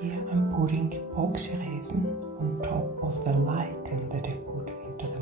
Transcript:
Here I'm putting epoxy resin on top of the lichen that I put into the